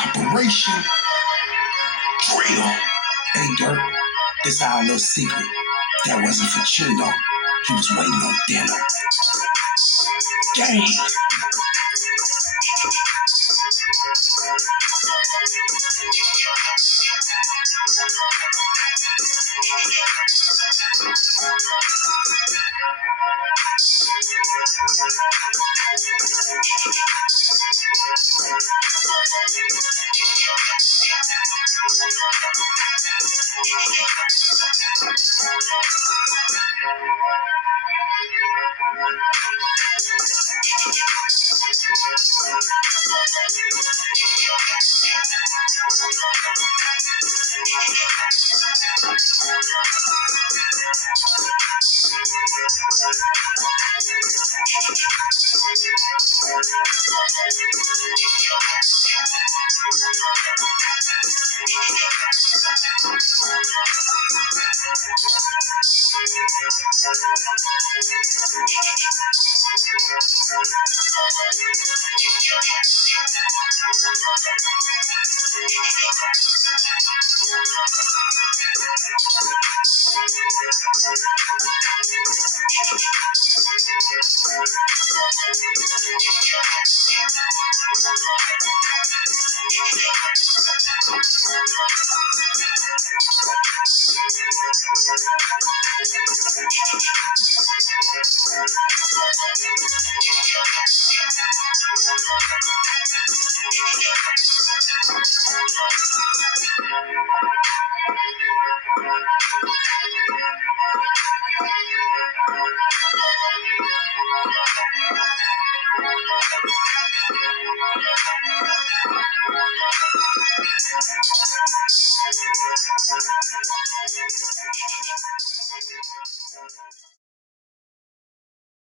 Operation Drill. Hey, Durk, this our little secret. That wasn't for Chino. He was waiting on dinner. Gang.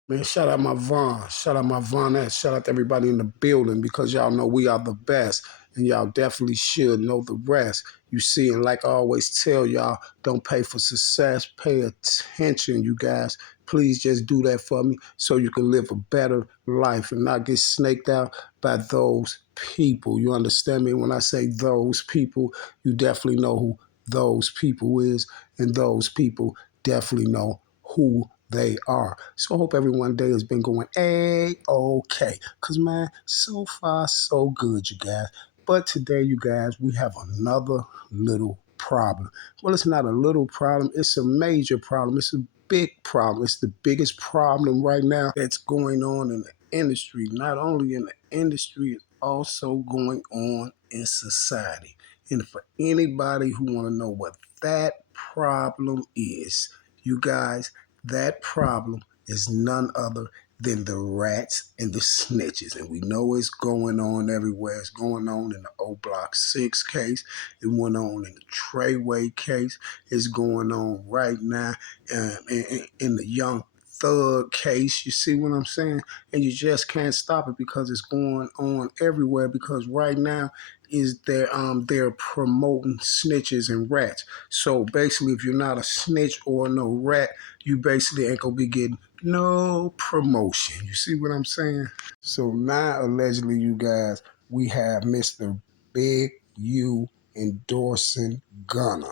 Man, shout out my Vaughn. Shout out my Vaughnette. Shout out to everybody in the building because y'all know we are the best. And y'all definitely should know the rest. You see, and like I always tell y'all, don't pay for success. Pay attention, you guys. Please just do that for me so you can live a better life and not get snaked out by those people. You understand me? When I say those people, you definitely know who those people is. And those people definitely know who they are. So I hope everyone day has been going A-okay. Because, man, so far, so good, you guys. But today, you guys, we have another little problem. Well, it's not a little problem. It's a major problem. It's a big problem. It's the biggest problem right now that's going on in the industry. Not only in the industry, it's also going on in society. And for anybody who want to know what that problem is, you guys, that problem is none other than the rats and the snitches. And we know it's going on everywhere. It's going on in the O Block 6 case. It went on in the Treyway case. It's going on right now in the Young Thug case. You see what I'm saying? And you just can't stop it because it's going on everywhere because right now is they're promoting snitches and rats. So basically, if you're not a snitch or no rat, you basically ain't gonna be getting no promotion. You see what I'm saying? So now allegedly, you guys, we have Mr. Big U endorsing Gunna.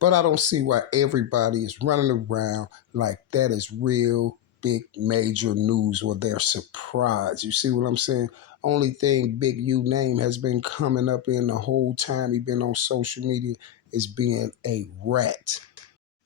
But I don't see why everybody is running around like that is real big major news or they're surprised. You see what I'm saying? Only thing Big U name has been coming up in the whole time he been on social media is being a rat.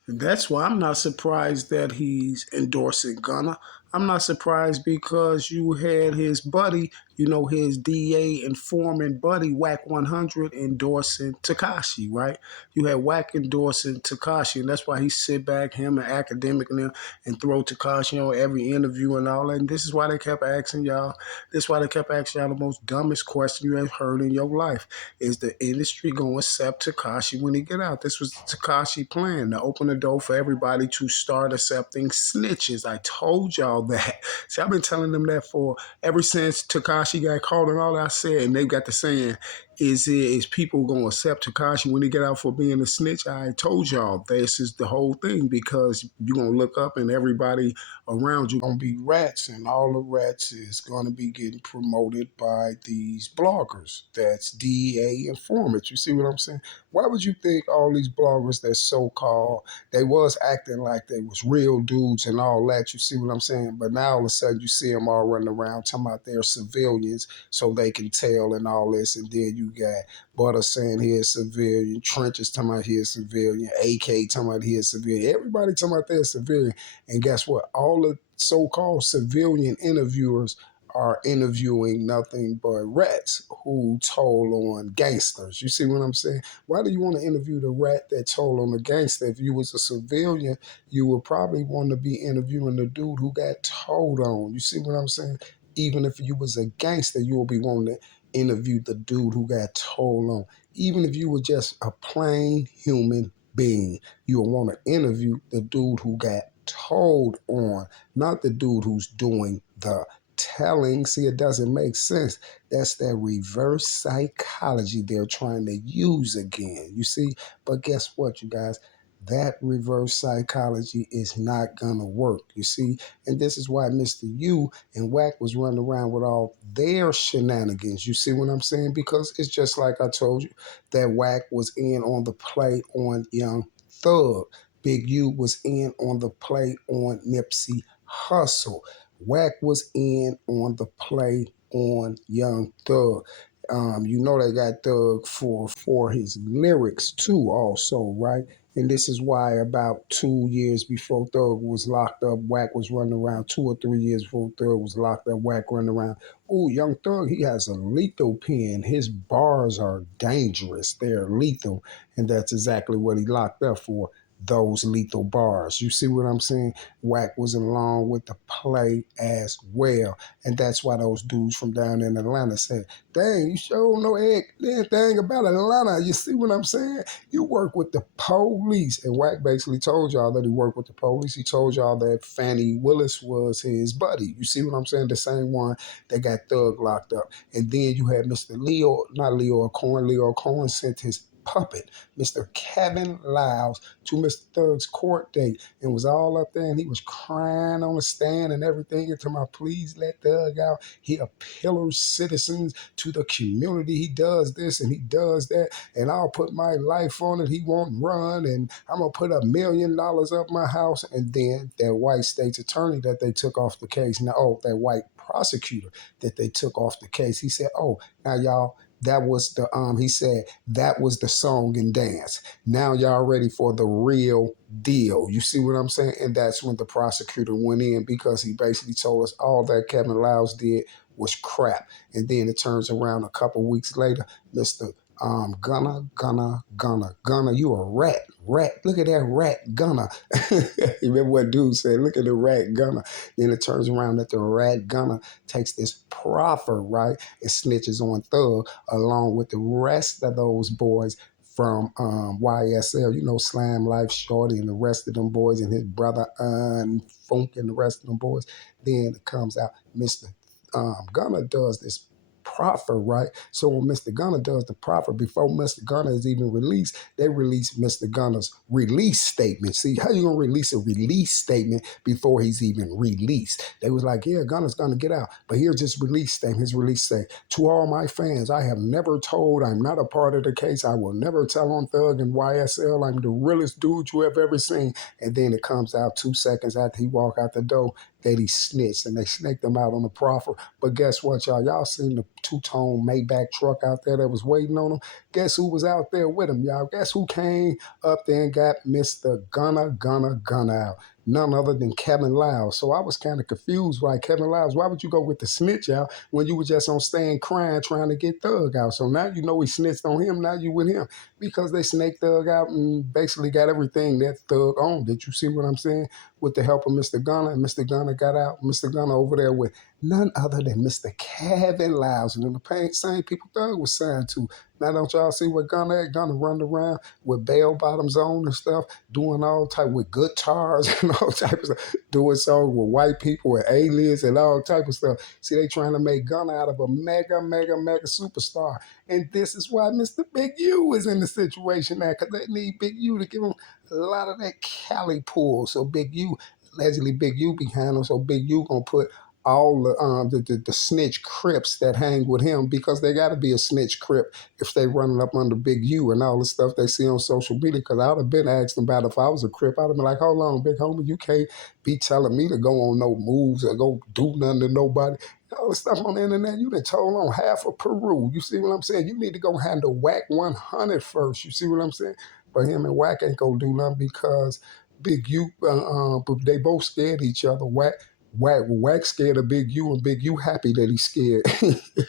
And that's why I'm not surprised that he's endorsing Gunna. I'm not surprised because you had his buddy, you know, his DA informant buddy, Wack 100, endorsing Tekashi, right? You had Wack endorsing Tekashi, and that's why he sit back, him and Academic and them, and throw Tekashi on every interview and all that. And this is why they kept asking y'all, this is why they kept asking y'all the most dumbest question you have heard in your life. Is the industry going to accept Tekashi when he get out? This was the Tekashi plan to open the door for everybody to start accepting snitches. I told y'all that. See, I've been telling them that for ever since Tekashi got caught and all that I said, and they got the saying, is people going to accept Tekashi when he get out for being a snitch? I told y'all this is the whole thing because you're going to look up and everybody around you gonna be rats, and all the rats is gonna be getting promoted by these bloggers. That's DEA informants. You see what I'm saying? Why would you think all these bloggers that so-called they was acting like they was real dudes and all that? You see what I'm saying? But now all of a sudden you see them all running around talking about they're civilians so they can tell and all this, and then you got Butta saying he is civilian, Trench is talking about he is civilian, AK talking about he is civilian, everybody talking about they're civilian. And guess what? All the so-called civilian interviewers are interviewing nothing but rats who told on gangsters. You see what I'm saying? Why do you want to interview the rat that told on the gangster? If you was a civilian, you would probably want to be interviewing the dude who got told on. You see what I'm saying? Even if you was a gangster, you will be wanting to interview the dude who got told on. Even if you were just a plain human being, you'll want to interview the dude who got told on, not the dude who's doing the telling. See, it doesn't make sense. That's that reverse psychology they're trying to use again. You see, but guess what, you guys? That reverse psychology is not gonna work. You see, and this is why Mr. U and Wack was running around with all their shenanigans. You see what I'm saying? Because it's just like I told you that Wack was in on the play on Young Thug. Big U was in on the play on Nipsey Hussle. Wack was in on the play on Young Thug. You know they got Thug for his lyrics too, also, right? And this is why about 2 years before Thug was locked up, Wack was running around. 2 or 3 years before Thug was locked up, Wack running around. Oh, Young Thug, he has a lethal pen. His bars are dangerous. They're lethal. And that's exactly what he locked up for, those lethal bars. You see what I'm saying? Wack was along with the play as well. And that's why those dudes from down in Atlanta said, dang, you sure don't know anything about Atlanta. You see what I'm saying? You work with the police. And Wack basically told y'all that he worked with the police. He told y'all that Fannie Willis was his buddy. You see what I'm saying? The same one that got Thug locked up. And then you had Mr. Leo Cohen sent his puppet, Mr. Kevin Liles, to Mr. Thug's court date and was all up there, and he was crying on the stand and everything and talking about, please let Thug out. He a pillar citizen to the community. He does this and he does that, and I'll put my life on it. He won't run, and I'm gonna put $1 million up my house. And then that white state's attorney that they took off the case, that white prosecutor that they took off the case, he said, oh, now y'all, that was the he said that was the song and dance. Now y'all ready for the real deal. You see what I'm saying? And that's when the prosecutor went in, because he basically told us all that Kevin Liles did was crap. And then it turns around a couple weeks later, Mr. Gunna, you a rat. Look at that rat, Gunna. You remember what dude said? Look at the rat, Gunna. Then it turns around that the rat, Gunna, takes this proffer, right, and snitches on Thug along with the rest of those boys from YSL, Slam Life Shorty and the rest of them boys, and his brother Funk and the rest of them boys. Then it comes out, Mr. Gunna does this proffer, right? So when Mr. Gunna does the proffer, before Mr. Gunna is even released, they release Mr. Gunna's release statement. See, how you gonna release a release statement before he's even released? They was like, yeah, Gunna's gonna get out, but here's his release statement. His release statement: to all my fans, I have never told, I'm not a part of the case. I will never tell on Thug and YSL. I'm the realest dude you have ever seen. And then it comes out 2 seconds after he walk out the door that he snitched, and they snaked him out on the proffer. But guess what, y'all? Y'all seen the two-tone Maybach truck out there that was waiting on him? Guess who was out there with him, y'all? Guess who came up there and got Mr. Gunna out? None other than Kevin Liles. So I was kind of confused, right? Kevin Liles, why would you go with the snitch out when you were just on stand crying trying to get Thug out? So now you know he snitched on him, now you with him. Because they snaked Thug out and basically got everything that Thug owned. Did you see what I'm saying? With the help of Mr. Gunna, and Mr. Gunna got out. Mr. Gunna over there with none other than Mr. Kevin Liles, and the same people Thug was signed to. Now don't y'all see what Gunna had? Gunna run around with bell bottoms on and stuff, doing all type with guitars and all type of stuff, doing songs with white people, with aliens and all type of stuff. See, they trying to make Gunna out of a mega superstar. And this is why Mr. Big U is in the situation now, because they need Big U to give him a lot of that Cali pull. So Big U allegedly Big U behind him, so Big U gonna put all the snitch crips that hang with him, because they got to be a snitch crip if they running up under Big U and all the stuff they see on social media. Because I would have been asking about if I was a crip. I'd have been like, hold on, big homie, you can't be telling me to go on no moves or go do nothing to nobody. All the stuff on the internet, you done told on half of Peru. You see what I'm saying? You need to go handle Wack 100 first. You see what I'm saying? But him and Wack ain't gonna do nothing because Big U, they both scared each other. Wack scared of Big U, and Big U happy that he's scared.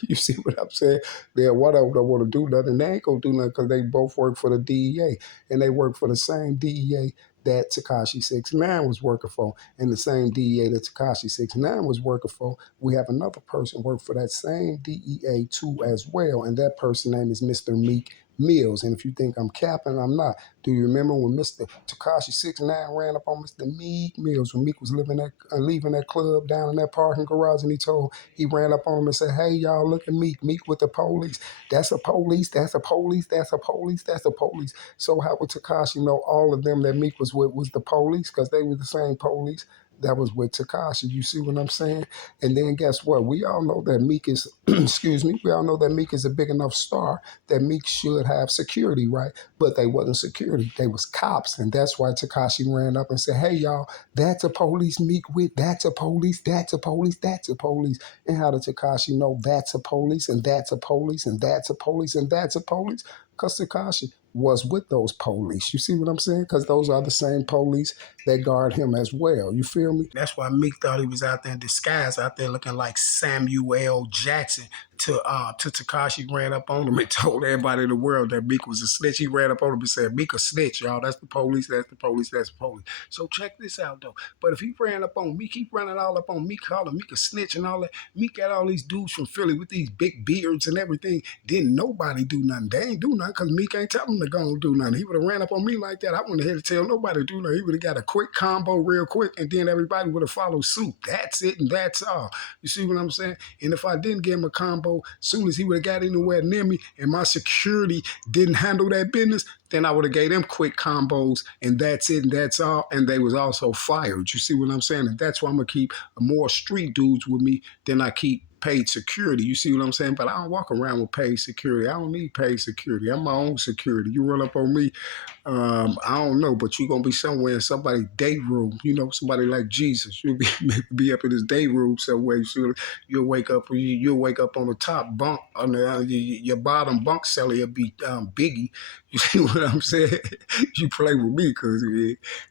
You see what I'm saying? They're one of them don't want to do nothing. They ain't gonna do nothing because they both work for the DEA, and they work for the same DEA that Tekashi 6ix9ine was working for, and the same DEA that Tekashi 6ix9ine was working for. We have another person work for that same DEA too as well, and that person name is Mr. Meek Mills. And if you think I'm capping, I'm not. Do you remember when Mr. Tekashi 6ix9ine ran up on Mr. Meek Mills when Meek was leaving that club down in that parking garage, and he ran up on him and said, "Hey y'all, look at Meek with the police. That's a police. That's a police. That's a police. That's a police." So how would Tekashi know all of them that Meek was with was the police? Because they were the same police that was with Tekashi. You see what I'm saying? And then guess what? We all know that Meek is, excuse me, we all know that Meek is a big enough star that Meek should have security, right? But they wasn't security. They was cops. And that's why Tekashi ran up and said, "Hey, y'all, that's a police Meek with. That's a police. That's a police. That's a police." And how did Tekashi know that's a police and that's a police and that's a police and that's a police? Because Tekashi was with those police. You see what I'm saying? Because those are the same police that guard him as well. You feel me? That's why Meek thought he was out there in disguise, out there looking like Samuel L. Jackson. To Tekashi ran up on him and told everybody in the world that Meek was a snitch. He ran up on him and said, "Meek a snitch, y'all. That's the police. That's the police. That's the police." So check this out though. But if he ran up on Meek, he running all up on Meek, calling Meek a snitch and all that. Meek got all these dudes from Philly with these big beards and everything. Didn't nobody do nothing. They ain't do nothing because Meek ain't tell them to go and do nothing. He would have ran up on me like that. I wouldn't have had to tell nobody to do nothing. He would have got a quick combo real quick, and then everybody would have followed suit. That's it, and that's all. You see what I'm saying? And if I didn't give him a combo, soon as he would have got anywhere near me and my security didn't handle that business, then I would have gave them quick combos, and that's it, and that's all. And they was also fired. You see what I'm saying? And that's why I'm gonna keep more street dudes with me than I keep paid security. You see what I'm saying? But I don't walk around with paid security. I don't need paid security. I'm my own security. You run up on me, I don't know, but you're gonna be somewhere in somebody's day room. You know, somebody like Jesus. You'll be up in his day room somewhere. You'll wake up. You'll wake up on the top bunk. On your bottom bunk cellar. You'll be Biggie. You see what I'm saying? You play with me because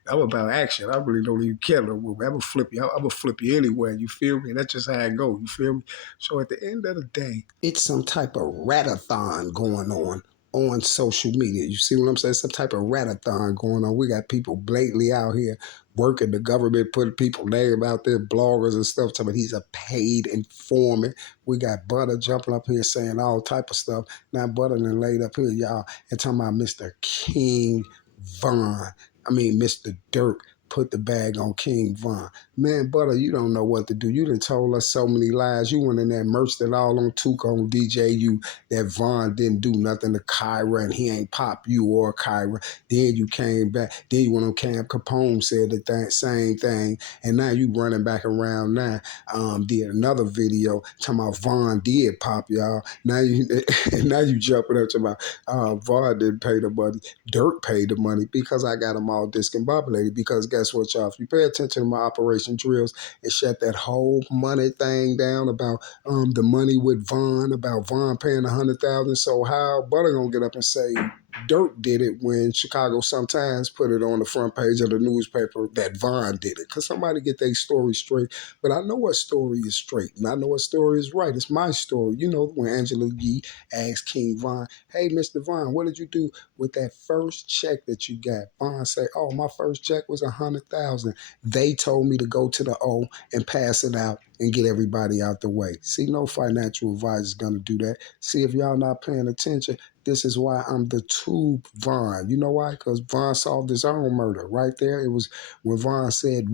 I'm about action. I really don't even care no more. I'm gonna flip you. I'm gonna flip you anywhere. You feel me? That's just how I go. You feel me? So at the end of the day, it's some type of ratathon going on social media. You see what I'm saying? Some type of ratathon going on. We got people blatantly out here working. The government putting people name out there, bloggers and stuff, talking about he's a paid informant. We got Butta jumping up here saying all type of stuff. Now Butta done laid up here, y'all, and talking about Mr. King Von. Mr. Durk put the bag on King Von. Man, Butta, you don't know what to do. You done told us so many lies. You went in there and merched it all on Tuka on DJU that Von didn't do nothing to Kyra and he ain't pop you or Kyra. Then you came back. Then you went on Camp Capone, said the same thing. And now you running back around now. Did another video talking about Von did pop y'all. Now you jumping up to about Von didn't pay the money. Durk paid the money because I got them all discombobulated. Because guess what, y'all? If you pay attention to my operation drills and shut that whole money thing down about the money with Von, about Von paying $100,000. So how Butter gonna get up and say Durk did it when Chicago sometimes put it on the front page of the newspaper that Von did it? Because somebody get their story straight. But I know what story is straight, and I know what story is right. It's my story. You know, when Angela Yee asked King Von, "Hey, Mr. Von, what did you do with that first check that you got?" Von say, "Oh, my first check was $100,000. They told me to go to the O and pass it out and get everybody out the way." See, no financial advisor is going to do that. See, if y'all not paying attention, this is why I'm the tube Von. You know why? Because Von solved his own murder right there. It was when Von said,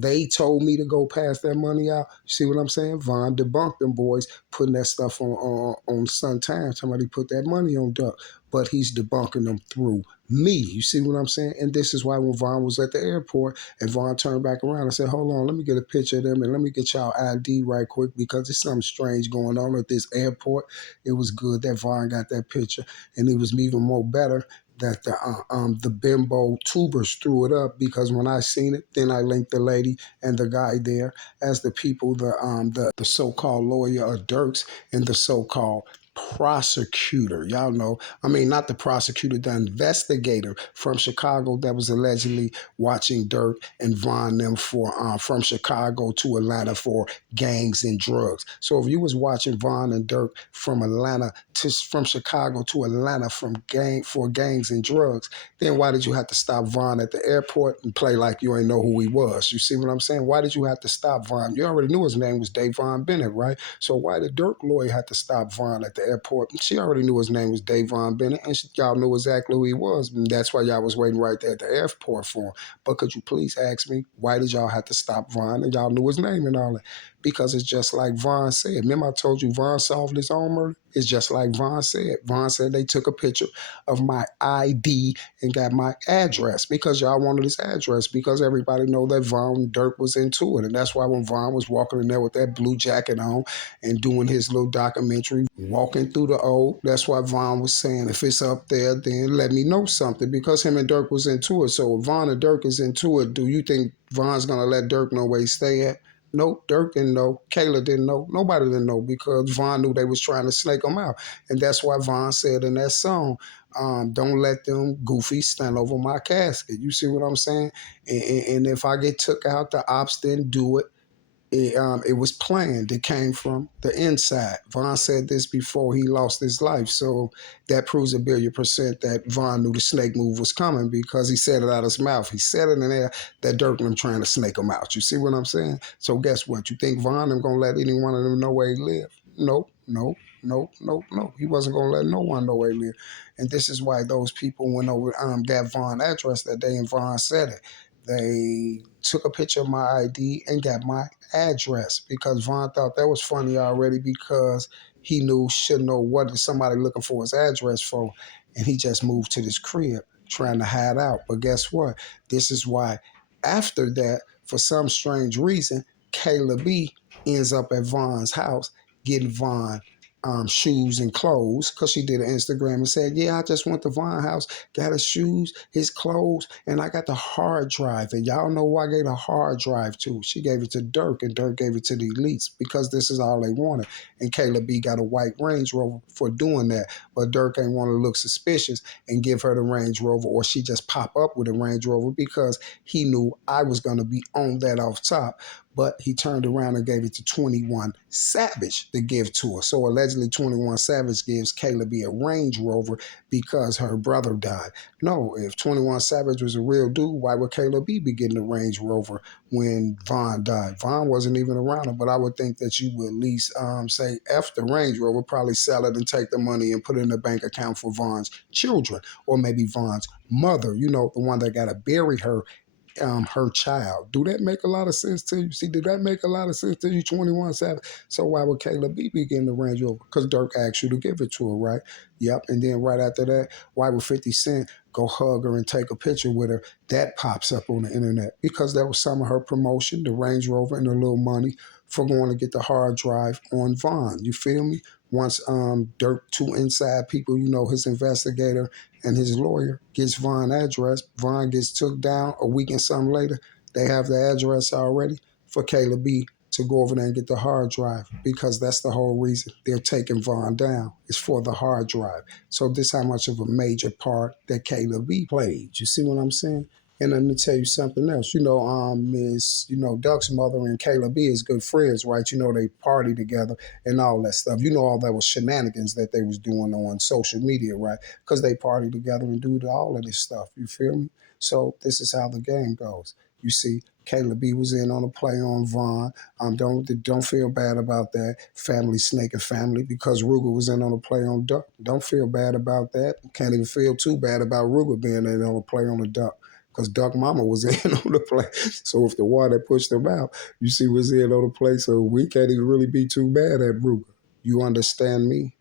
they told me to go pass that money out. You see what I'm saying? Von debunked them boys. putting that stuff on Sun Times. Somebody put that money on Duck, but he's debunking them through me. You see what I'm saying? And this is why when Vaughn was at the airport and Vaughn turned back around and said, hold on, let me get a picture of them and let me get y'all ID right quick because there's something strange going on at this airport. It was good that Vaughn got that picture. And it was even more better that the bimbo tubers threw it up because when I seen it, then I linked the lady and the guy there as the people, the so-called lawyer of Dirks and the so-called prosecutor. Y'all know, I mean, not the prosecutor, the investigator from Chicago that was allegedly watching Dirk and Von them for from Chicago to Atlanta for gangs and drugs. So if you was watching Von and Dirk from Atlanta to from Chicago to Atlanta for gangs and drugs, then why did you have to stop Von at the airport and play like you ain't know who he was? You see what I'm saying? Why did you have to stop Von? You already knew his name was Davon Bennett, right? So why did Dirk lawyer have to stop Von at the airport? She already knew his name was Davon Bennett, and y'all knew exactly who he was. And that's why y'all was waiting right there at the airport for him. But could you please ask me, why did y'all have to stop Von? And y'all knew his name and all that. Because it's just like Von said. Remember I told you Von solved his own murder? It's just like Von said. Von said they took a picture of my ID and got my address because y'all wanted his address because everybody know that Von Dirk was into it. And that's why when Von was walking in there with that blue jacket on and doing his little documentary, walking through the old, that's why Von was saying, if it's up there, then let me know something because him and Dirk was into it. So if Von and Dirk is into it, do you think Von's going to let Dirk know where he stay at? Nope, Dirk didn't know. Kayla didn't know. Nobody didn't know because Von knew they was trying to snake him out. And that's why Von said in that song, don't let them goofies stand over my casket. You see what I'm saying? And if I get took out, the ops didn't do it. It was planned. It came from the inside. Von said this before he lost his life. So that proves 1,000,000,000% that Von knew the snake move was coming because he said it out of his mouth. He said it in there that Dirk and them trying to snake him out. You see what I'm saying? So guess what? You think Von am going to let any one of them know where he live? Nope, nope, nope, nope, nope. He wasn't going to let no one know where he live. And this is why those people went over, got Von address that day and Von said it. They took a picture of my ID and got my address because Von thought that was funny already because he knew should know what is somebody looking for his address for, and he just moved to this crib trying to hide out. But guess what? This is why after that, for some strange reason, Kayla B ends up at Von's house getting Von shoes and clothes because she did an Instagram and said, yeah, I just went to Von house, got his shoes, his clothes, and I got the hard drive. And y'all know who I gave the hard drive to. She gave it to Durk, and Durk gave it to the elites because this is all they wanted. And Kayla B got a white Range Rover for doing that. But Durk ain't want to look suspicious and give her the Range Rover, or she just pop up with a Range Rover because he knew I was going to be on that off top. But he turned around and gave it to 21 Savage to give to her. So allegedly 21 Savage gives Kayla B a Range Rover because her brother died. No, if 21 Savage was a real dude, why would Kayla B be getting a Range Rover when Von died? Von wasn't even around her, but I would think that you would at least say F the Range Rover, probably sell it and take the money and put it in a bank account for Von's children or maybe Von's mother, you know, the one that got to bury her child. Do that make a lot of sense to you? See, did that make a lot of sense to you, 21 Savage? So why would Kayla B be getting the Range Rover? Because Dirk asked you to give it to her, right? Yep. And then right after that, why would 50 Cent go hug her and take a picture with her? That pops up on the internet because that was some of her promotion, the Range Rover and the little money for going to get the hard drive on Von. You feel me? Once Dirk, two inside people, you know, his investigator and his lawyer gets Von's address. Von gets took down a week and something later. They have the address already for Kayla B to go over there and get the hard drive because that's the whole reason they're taking Von down. It's for the hard drive. So this how much of a major part that Kayla B played. You see what I'm saying? And let me tell you something else. You know, Duck's mother and Kayla B is good friends, right? You know, they party together and all that stuff. You know, all that was shenanigans that they was doing on social media, right? Because they party together and do all of this stuff. You feel me? So this is how the game goes. You see, Kayla B was in on a play on Von. Don't feel bad about that. Family snake and family because Ruger was in on a play on Duck. Don't feel bad about that. Can't even feel too bad about Ruger being in on a play on the Duck because Duck Mama was in on the play. So if the one that pushed him out, you see, was in on the play, so we can't even really be too mad at Ruger. You understand me?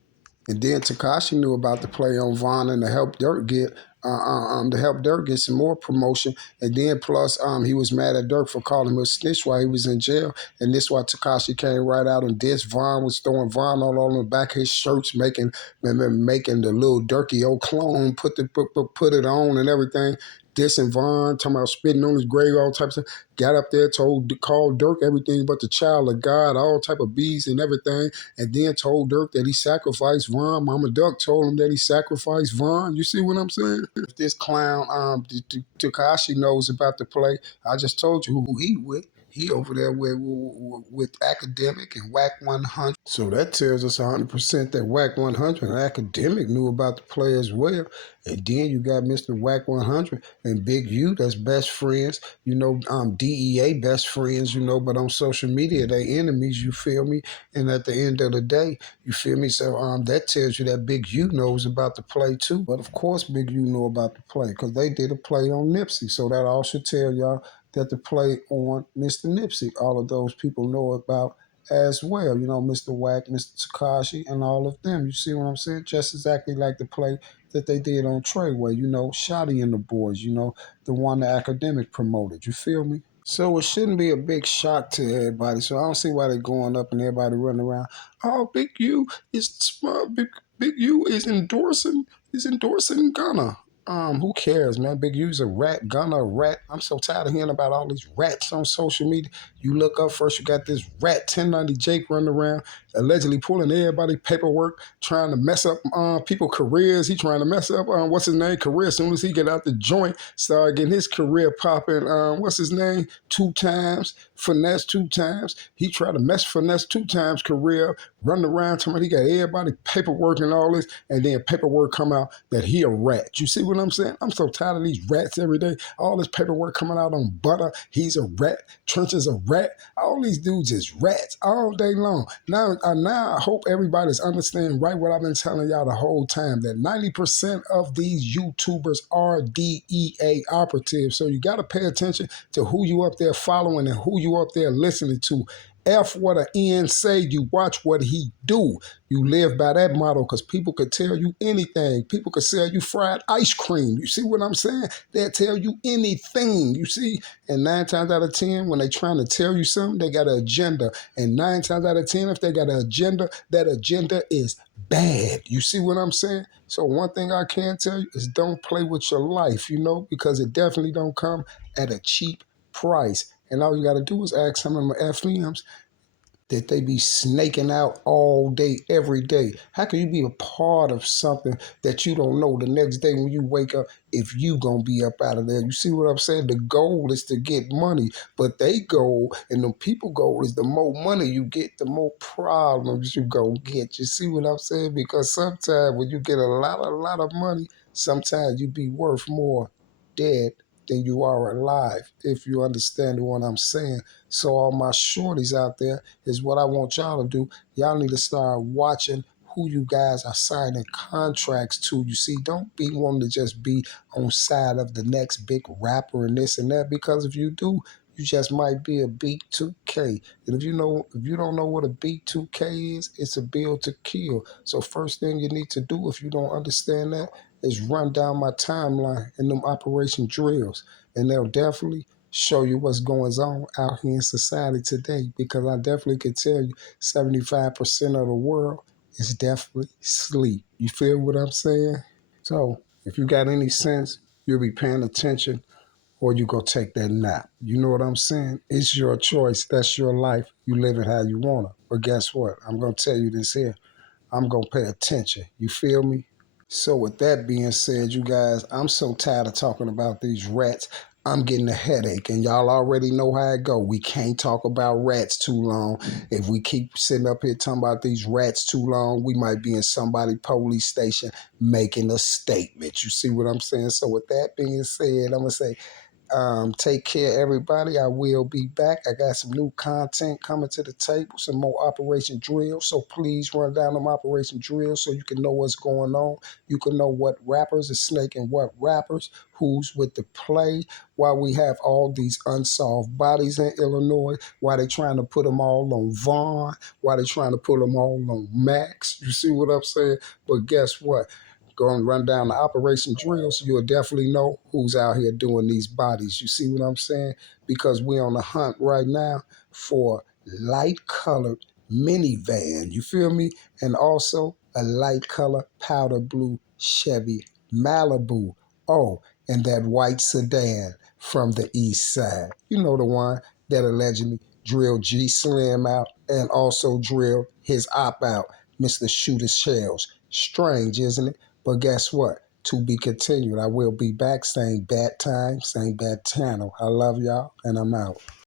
And then Takashi knew about the play on Von and to help Dirk get some more promotion. And then plus he was mad at Dirk for calling him a snitch while he was in jail. And this why Takashi came right out and dissed Von, was throwing Von all on the back of his shirts, making the little Dirky old clone put it on and everything. Dissing Von, talking about spitting on his grave, all types of stuff. Got up there, called Dirk everything but the child of God, all type of bees and everything, and then told Dirk that he sacrificed Von. Mama Duck told him that he sacrificed Von. You see what I'm saying? If this clown, Takashi knows about the play, I just told you who he with. He over there with Academic and Wack 100. So that tells us 100% that Wack 100 and Academic knew about the play as well. And then you got Mr. Wack 100 and Big U, that's best friends. DEA best friends, but on social media, they enemies, you feel me? And at the end of the day, you feel me? So that tells you that Big U knows about the play too. But of course, Big U know about the play because they did a play on Nipsey. So that all should tell y'all that the play on Mr. Nipsey, all of those people know about as well. Mr. Wack, Mr. Takashi, and all of them. You see what I'm saying? Just exactly like the play that they did on Treyway, Shotty and the boys, the one the Academic promoted. You feel me? So it shouldn't be a big shock to everybody. So I don't see why they're going up and everybody running around. Oh, Big U is Big U is endorsing Gunna. Who cares, man? Big U's a rat, Gunna a rat. I'm so tired of hearing about all these rats on social media. You look up first, you got this rat 1090 Jake running around, allegedly pulling everybody paperwork, trying to mess up people careers. He trying to mess up what's his name career. As soon as he get out the joint, start getting his career popping. What's his name? 2 times finesse 2 times. He tried to mess finesse 2 times career, running around talking about he got everybody paperwork and all this, and then paperwork come out that he a rat. You see what I'm saying? I'm so tired of these rats every day. All this paperwork coming out on Butta. He's a rat. Trench is a rat. All these dudes is rats all day long. Now I hope everybody's understanding right what I've been telling y'all the whole time, that 90% of these YouTubers are DEA operatives. So you got to pay attention to who you up there following and who you up there listening to. F what an N say, you watch what he do. You live by that motto because people could tell you anything. People could sell you fried ice cream. You see what I'm saying? They'll tell you anything, you see? And 9 times out of 10, when they trying to tell you something, they got an agenda. And 9 times out of 10, if they got an agenda, that agenda is bad. You see what I'm saying? So one thing I can tell you is don't play with your life, because it definitely don't come at a cheap price. And all you got to do is ask some of my FMs that they be snaking out all day, every day. How can you be a part of something that you don't know the next day when you wake up if you gonna be up out of there? You see what I'm saying? The goal is to get money, but they goal and the people goal is the more money you get, the more problems you gonna get. You see what I'm saying? Because sometimes when you get a lot of money, sometimes you be worth more dead than you are alive, if you understand what I'm saying. So all my shorties out there is what I want y'all to do. Y'all need to start watching who you guys are signing contracts to. You see, don't be wanting to just be on side of the next big rapper and this and that, because if you do, you just might be a B2K. And if you don't know what a B2K is, it's a bill to kill. So first thing you need to do, if you don't understand that, is run down my timeline in them operation drills. And they'll definitely show you what's going on out here in society today, because I definitely can tell you 75% of the world is definitely sleep. You feel what I'm saying? So if you got any sense, you'll be paying attention, or you go take that nap. You know what I'm saying? It's your choice. That's your life. You live it how you want to. But guess what? I'm going to tell you this here. I'm going to pay attention. You feel me? So with that being said, you guys, I'm so tired of talking about these rats. I'm getting a headache, and y'all already know how it go. We can't talk about rats too long. If we keep sitting up here talking about these rats too long, we might be in somebody's police station making a statement. You see what I'm saying? So with that being said, I'm going to say, Take care, everybody. I will be back. I got some new content coming to the table, some more Operation Drill. So please run down them Operation Drill so you can know what's going on. You can know what rappers are snaking what rappers, who's with the play, why we have all these unsolved bodies in Illinois, why they trying to put them all on Vaughn, why they trying to put them all on Max. You see what I'm saying? But guess what? Go and run down the Operation Drill so you'll definitely know who's out here doing these bodies. You see what I'm saying? Because we're on the hunt right now for light colored minivan. You feel me? And also a light color powder blue Chevy Malibu. Oh, and that white sedan from the east side. You know the one that allegedly drilled G Slim out and also drilled his op out, Mr. Shooter Shells. Strange, isn't it? But guess what? To be continued. I will be back. Same bad time, same bad channel. I love y'all, and I'm out.